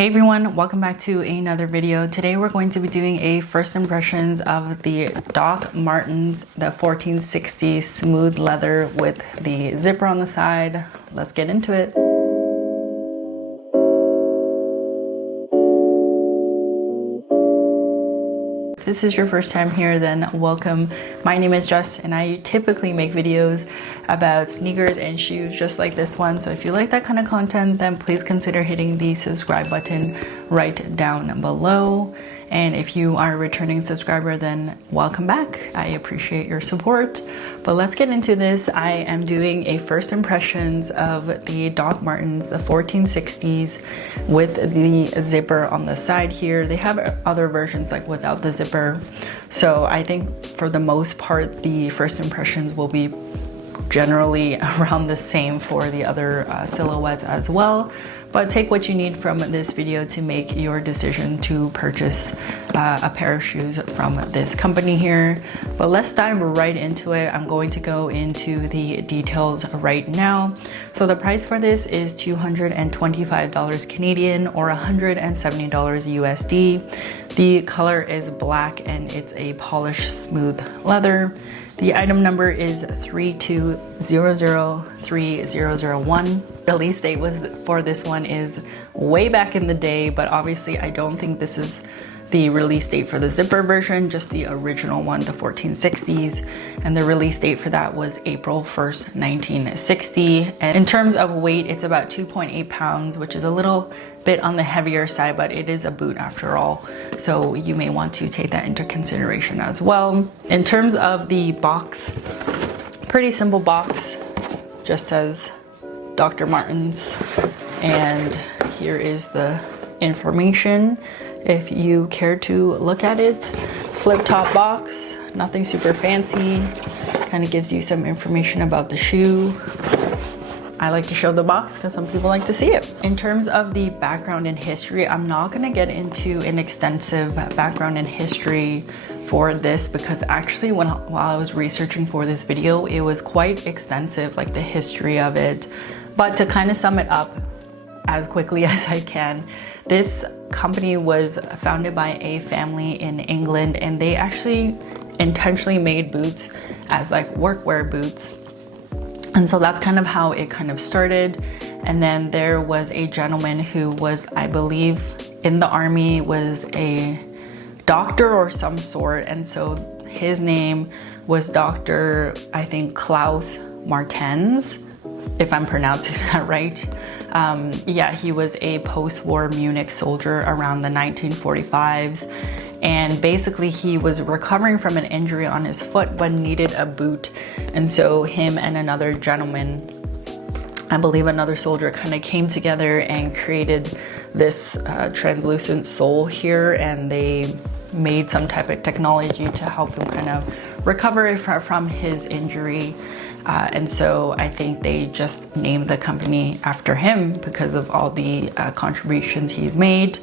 Hey everyone, welcome back to another video. Today we're going to be doing a first impressions of the Doc Martens, the 1460 smooth leather with the zipper on the side. Let's get into it. If this is your first time here, then welcome. My name is Jess and I typically make videos about sneakers and shoes just like this one. So if you like that kind of content, then please consider hitting the subscribe button right down below. And if you are a returning subscriber, then welcome back. I appreciate your support. But let's get into this. I am doing a first impressions of the Doc Martens, the 1460s with the zipper on the side here. They have other versions like without the zipper. So I think for the most part, the first impressions will be generally around the same for the other silhouettes as well. But take what you need from this video to make your decision to purchase a pair of shoes from this company here. But let's dive right into it. I'm going to go into the details right now. So the price for this is $225 Canadian or $170 USD. The color is black and it's a polished smooth leather. The item number is 32003001. Release date for this one is way back in the day, but obviously I don't think this is the release date for the zipper version, just the original one, the 1460s. And the release date for that was April 1st, 1960. And in terms of weight, it's about 2.8 pounds, which is a little bit on the heavier side, but it is a boot after all. So you may want to take that into consideration as well. In terms of the box, pretty simple box, just says Dr. Martens. And here is the information if you care to look at it. Flip top box, nothing super fancy, kind of gives you some information about the shoe. I like to show the box because some people like to see it. In terms of the background and history, I'm not going to get into an extensive background and history for this because actually while I was researching for this video, it was quite extensive, like the history of it. But to kind of sum it up as quickly as I can, this company was founded by a family in England and they actually intentionally made boots as like workwear boots. And so that's kind of how it kind of started. And then there was a gentleman who was, I believe, in the army, was a doctor or some sort. And so his name was Dr. I think Klaus Martens, if I'm pronouncing that right. Yeah, he was a post-war Munich soldier around the 1945s. And basically he was recovering from an injury on his foot but needed a boot. And so him and another gentleman, I believe another soldier, kind of came together and created this translucent sole here, and they made some type of technology to help him kind of recover from his injury. And so I think they just named the company after him because of all the contributions he's made.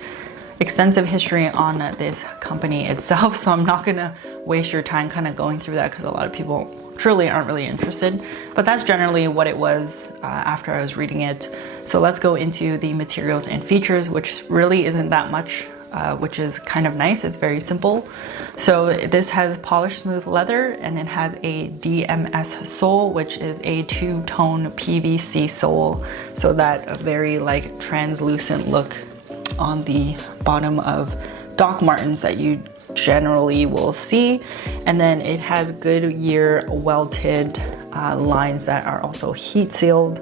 Extensive history on this company itself, so I'm not gonna waste your time kind of going through that because a lot of people truly aren't really interested. But that's generally what it was after I was reading it. So let's go into the materials and features, which really isn't that much, which is kind of nice. It's very simple. So this has polished smooth leather and it has a DMS sole, which is a two-tone PVC sole. So that very like translucent look on the bottom of Doc Martens that you generally will see. And then it has Goodyear welted lines that are also heat sealed,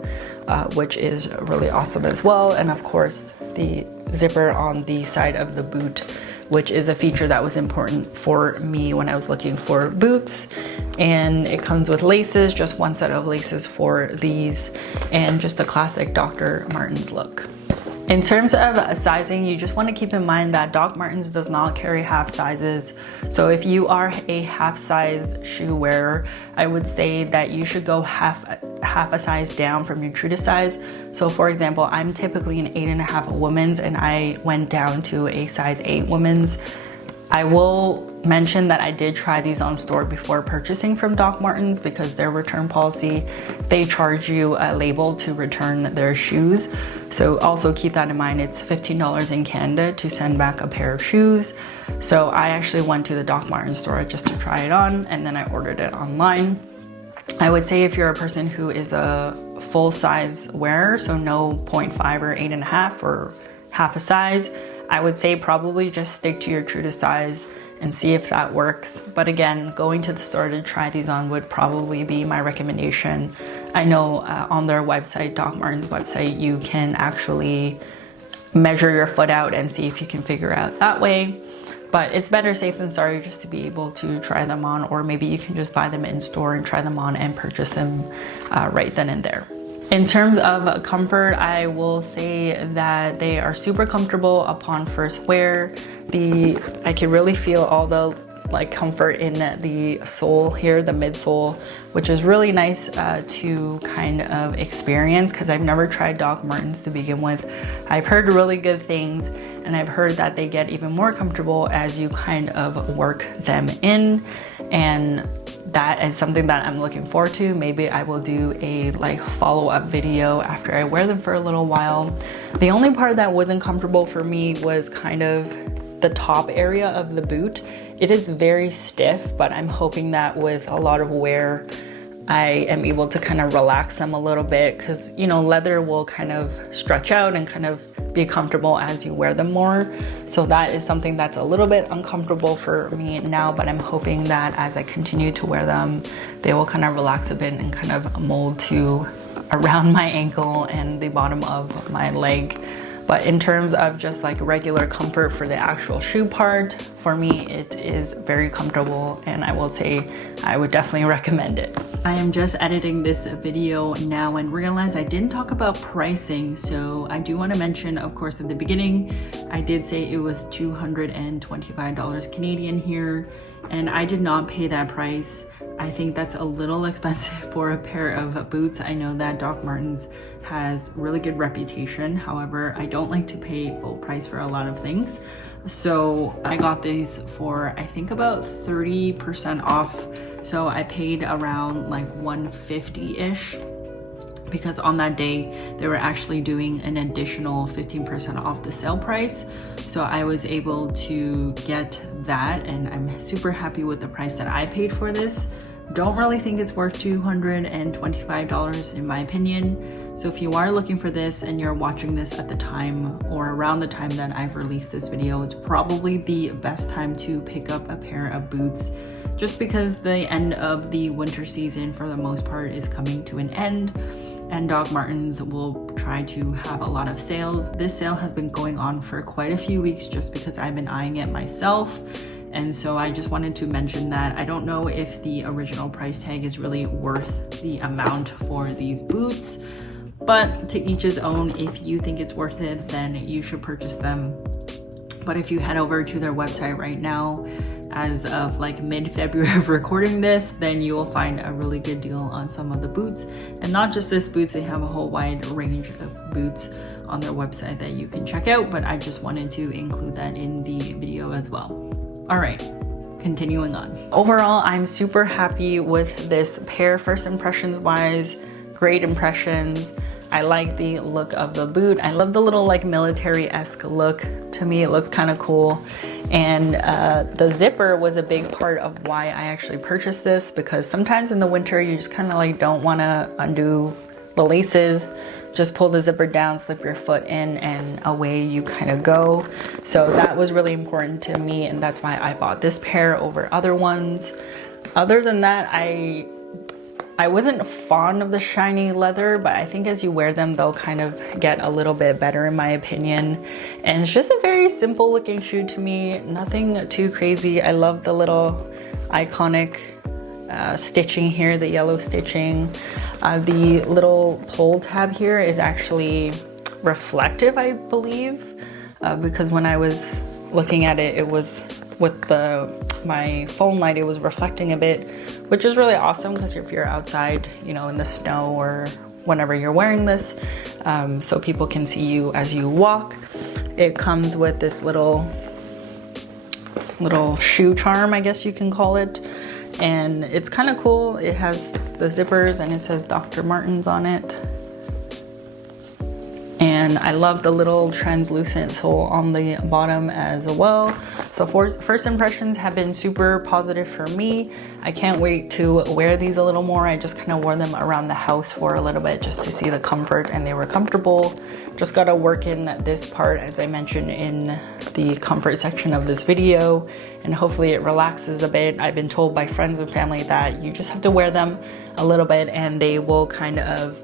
which is really awesome as well. And of course the zipper on the side of the boot, which is a feature that was important for me when I was looking for boots. And it comes with laces, just one set of laces for these, and just a classic Dr. Martens look. In terms of sizing, you just want to keep in mind that Doc Martens does not carry half sizes. So if you are a half size shoe wearer, I would say that you should go half a size down from your true to size. So for example, I'm typically an 8.5 women's and I went down to a size 8 women's. I will mention that I did try these on store before purchasing from Doc Martens because their return policy, they charge you a label to return their shoes. So also keep that in mind. It's $15 in Canada to send back a pair of shoes. So I actually went to the Doc Martens store just to try it on, and then I ordered it online. I would say if you're a person who is a full size wearer, so no 0.5 or 8.5 or half a size, I would say probably just stick to your true to size and see if that works. But again, going to the store to try these on would probably be my recommendation. I know on their website, Doc Martens website, you can actually measure your foot out and see if you can figure out that way. But it's better safe than sorry just to be able to try them on, or maybe you can just buy them in store and try them on and purchase them right then and there. In terms of comfort, I will say that they are super comfortable upon first wear. I can really feel all the comfort in the sole here, the midsole, which is really nice to kind of experience because I've never tried Doc Martens to begin with. I've heard really good things, and I've heard that they get even more comfortable as you kind of work them in, and that is something that I'm looking forward to. Maybe I will do a follow-up video after I wear them for a little while. The only part that wasn't comfortable for me was kind of the top area of the boot. It is very stiff, but I'm hoping that with a lot of wear, I am able to kind of relax them a little bit because, you know, leather will kind of stretch out and kind of be comfortable as you wear them more. So that is something that's a little bit uncomfortable for me now, but I'm hoping that as I continue to wear them, they will kind of relax a bit and kind of mold to around my ankle and the bottom of my leg. But in terms of just regular comfort for the actual shoe part, for me, it is very comfortable, and I will say I would definitely recommend it. I am just editing this video now and realized I didn't talk about pricing. So I do want to mention, of course, at the beginning, I did say it was $225 Canadian here, and I did not pay that price. I think that's a little expensive for a pair of boots. I know that Doc Martens has really good reputation. However, I don't like to pay full price for a lot of things. So I got these for, I think, about 30% off. So I paid around $150-ish because on that day they were actually doing an additional 15% off the sale price. So I was able to get that, and I'm super happy with the price that I paid for this. Don't really think it's worth $225 in my opinion. So if you are looking for this and you're watching this at the time or around the time that I've released this video, it's probably the best time to pick up a pair of boots, just because the end of the winter season for the most part is coming to an end, and Doc Martens will try to have a lot of sales. This sale has been going on for quite a few weeks just because I've been eyeing it myself. And so I just wanted to mention that I don't know if the original price tag is really worth the amount for these boots, but to each his own. If you think it's worth it, then you should purchase them. But if you head over to their website right now, as of mid-February of recording this, then you will find a really good deal on some of the boots. And not just this boots, they have a whole wide range of boots on their website that you can check out, but I just wanted to include that in the video as well. All right, continuing on. Overall, I'm super happy with this pair. First impressions wise, great impressions. I like the look of the boot. I love the little military-esque look. To me, it looked kind of cool. And the zipper was a big part of why I actually purchased this, because sometimes in the winter you just kind of don't want to undo the laces. Just pull the zipper down, slip your foot in, and away you kind of go. So that was really important to me, and that's why I bought this pair over other ones. Other than that, I wasn't fond of the shiny leather, but I think as you wear them, they'll kind of get a little bit better in my opinion. And it's just a very simple looking shoe to me, nothing too crazy. I love the little iconic stitching here, the yellow stitching. The little pull tab here is actually reflective, I believe, because when I was looking at it, it was with my phone light, it was reflecting a bit, which is really awesome because if you're outside, in the snow or whenever you're wearing this, so people can see you as you walk. It comes with this little little shoe charm, I guess you can call it. And it's kind of cool. It has the zippers and it says Dr. Martens on it. And I love the little translucent sole on the bottom as well. So first impressions have been super positive for me. I can't wait to wear these a little more. I just kind of wore them around the house for a little bit just to see the comfort, and they were comfortable. Just gotta work in this part, as I mentioned in the comfort section of this video, and hopefully it relaxes a bit. I've been told by friends and family that you just have to wear them a little bit and they will kind of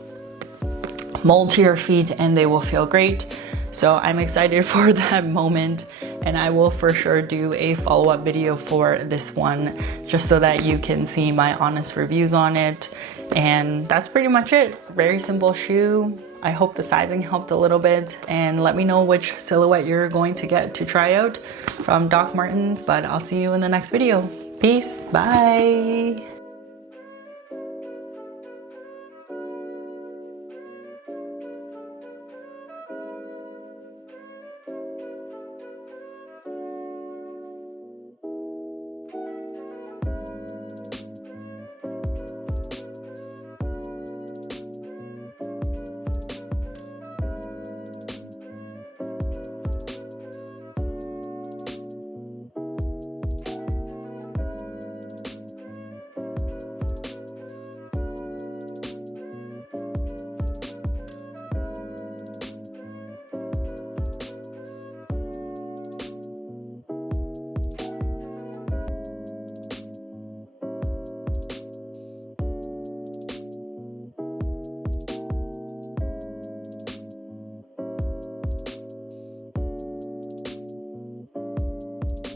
mold to your feet and they will feel great. So I'm excited for that moment, and I will for sure do a follow-up video for this one just so that you can see my honest reviews on it. And that's pretty much it. Very simple shoe. I hope the sizing helped a little bit, and let me know which silhouette you're going to get to try out from Doc Martens. But I'll see you in the next video. Peace, bye.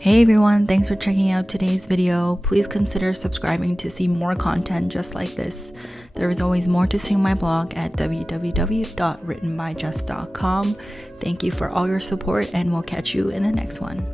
Hey everyone, thanks for checking out today's video. Please consider subscribing to see more content just like this. There is always more to see on my blog at www.writtenbyjess.com. Thank you for all your support, and we'll catch you in the next one.